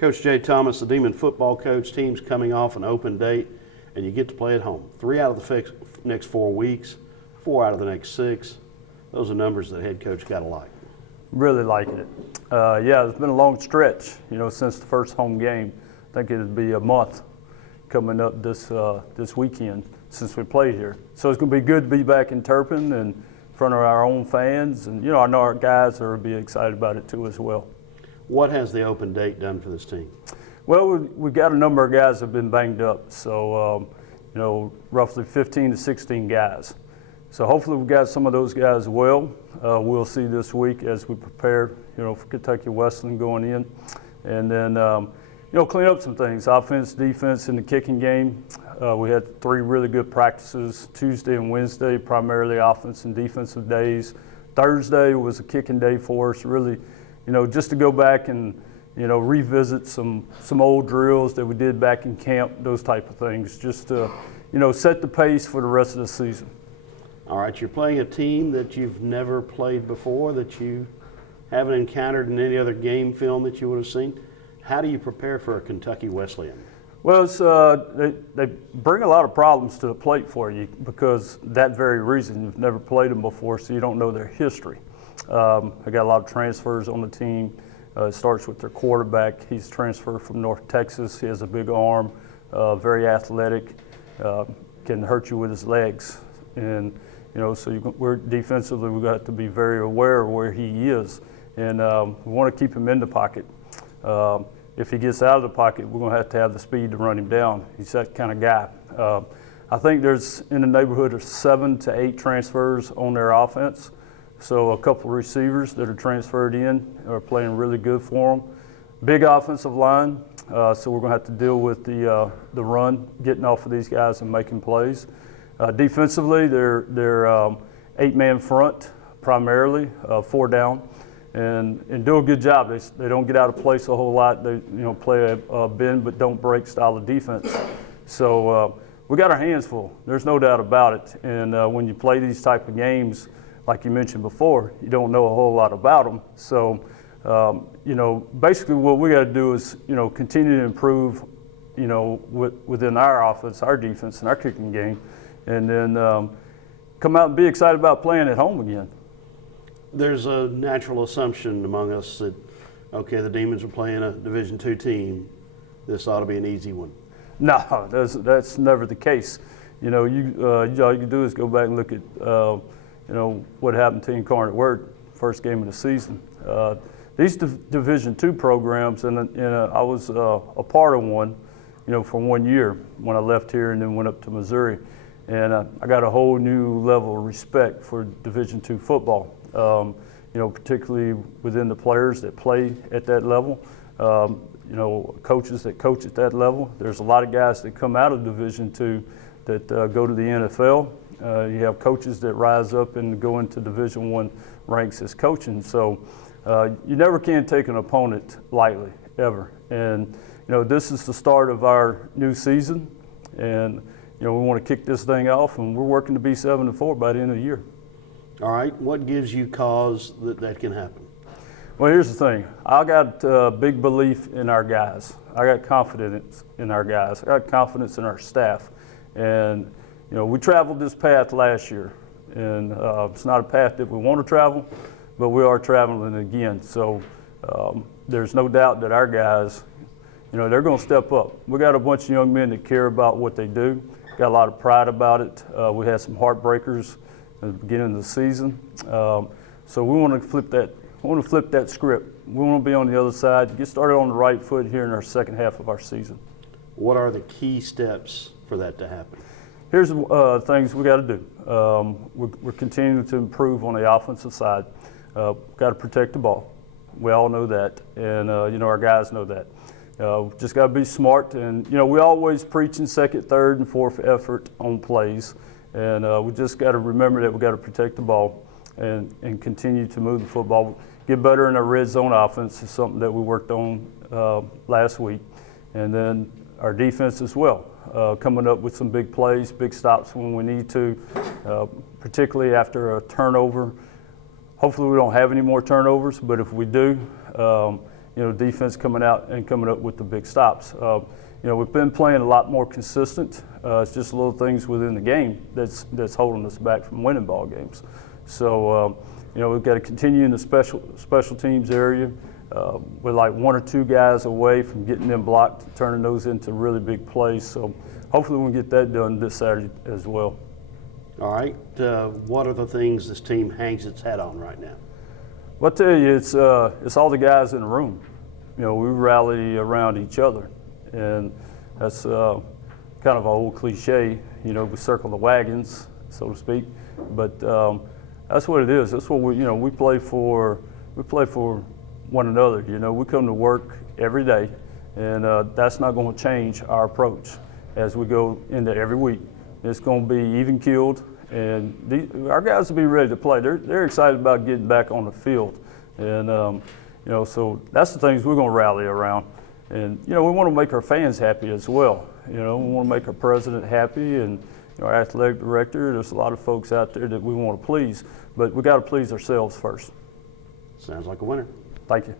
Coach Jay Thomas, the Demon football coach, team's coming off an open date, and you get to play at home. 3 out of the next 4 weeks, 4 out of the next 6. Those are numbers that head coach got to like. Really liking it. Yeah, it's been a long stretch, since the first home game. I think it'll be a month coming up this weekend since we played here. So it's going to be good to be back in Turpin and in front of our own fans. And, I know our guys are be excited about it too as well. What has the open date done for this team? Well, we've got a number of guys that have been banged up. So, roughly 15 to 16 guys. So hopefully we've got some of those guys well. We'll see this week as we prepare, for Kentucky Wesleyan going in. And then, clean up some things, offense, defense, in the kicking game. We had 3 really good practices, Tuesday and Wednesday, primarily offense and defensive days. Thursday was a kicking day for us, really, just to go back and, revisit some old drills that we did back in camp, those type of things, just to, set the pace for the rest of the season. All right, you're playing a team that you've never played before, that you haven't encountered in any other game film that you would have seen. How do you prepare for a Kentucky Wesleyan? Well, they bring a lot of problems to the plate for you because that very reason. You've never played them before, so you don't know their history. I got a lot of transfers on the team. It starts with their quarterback. He's transferred from North Texas. He has a big arm, very athletic, can hurt you with his legs. And, we're defensively, we've got to be very aware of where he is. And we want to keep him in the pocket. If he gets out of the pocket, we're going to have the speed to run him down. He's that kind of guy. I think there's in the neighborhood of 7 to 8 transfers on their offense. So a couple of receivers that are transferred in are playing really good for them. Big offensive line, so we're going to have to deal with the run, getting off of these guys and making plays. Defensively, they're 8-man front primarily, 4 down, and do a good job. They don't get out of place a whole lot. They play a bend but don't break style of defense. So we got our hands full. There's no doubt about it. And when you play these type of games, like you mentioned before, you don't know a whole lot about them. So, basically what we got to do is, continue to improve, within our offense, our defense, and our kicking game, and then come out and be excited about playing at home again. There's a natural assumption among us that, okay, the Demons are playing a Division II team. This ought to be an easy one. No, that's never the case. All you do is go back and look at, what happened to Incarnate Word, first game of the season. These Division II programs, and I was a part of one, for 1 year when I left here and then went up to Missouri. And I got a whole new level of respect for Division II football, particularly within the players that play at that level, coaches that coach at that level. There's a lot of guys that come out of Division II that go to the NFL. You have coaches that rise up and go into Division I ranks as coaching. So you never can take an opponent lightly, ever. And, this is the start of our new season. And, we want to kick this thing off, and we're working to be 7-4 by the end of the year. All right. What gives you cause that can happen? Well, here's the thing. I got big belief in our guys. I got confidence in our guys. I got confidence in our staff. And, we traveled this path last year, and it's not a path that we want to travel, but we are traveling again. So there's no doubt that our guys, they're going to step up. We got a bunch of young men that care about what they do, got a lot of pride about it. We had some heartbreakers at the beginning of the season. So we want to flip that. We want to flip that script. We want to be on the other side, get started on the right foot here in our second half of our season. What are the key steps for that to happen? Here's the things we got to do. We're continuing to improve on the offensive side. Got to protect the ball. We all know that, and our guys know that. Just got to be smart, and we always preach in second, third, and fourth effort on plays, and we just got to remember that we got to protect the ball and continue to move the football. Get better in our red zone offense is something that we worked on last week, and then our defense as well. Coming up with some big plays, big stops when we need to, particularly after a turnover. Hopefully we don't have any more turnovers, but if we do, defense coming out and coming up with the big stops. We've been playing a lot more consistent. It's just little things within the game that's holding us back from winning ball games. So, we've got to continue in the special teams area. We're like 1 or 2 guys away from getting them blocked, turning those into really big plays. So hopefully we can get that done this Saturday as well. All right. What are the things this team hangs its hat on right now? Well, I tell you, it's all the guys in the room. We rally around each other, and that's kind of an old cliche. We circle the wagons, so to speak. But that's what it is. That's what we play for. We play for one another. We come to work every day, and that's not going to change our approach as we go into every week. It's going to be even keeled, and our guys will be ready to play. They're excited about getting back on the field, and so that's the things we're going to rally around. And we want to make our fans happy as well. We want to make our president happy, and our athletic director. There's a lot of folks out there that we want to please, but we got to please ourselves first. Sounds like a winner. Thank you.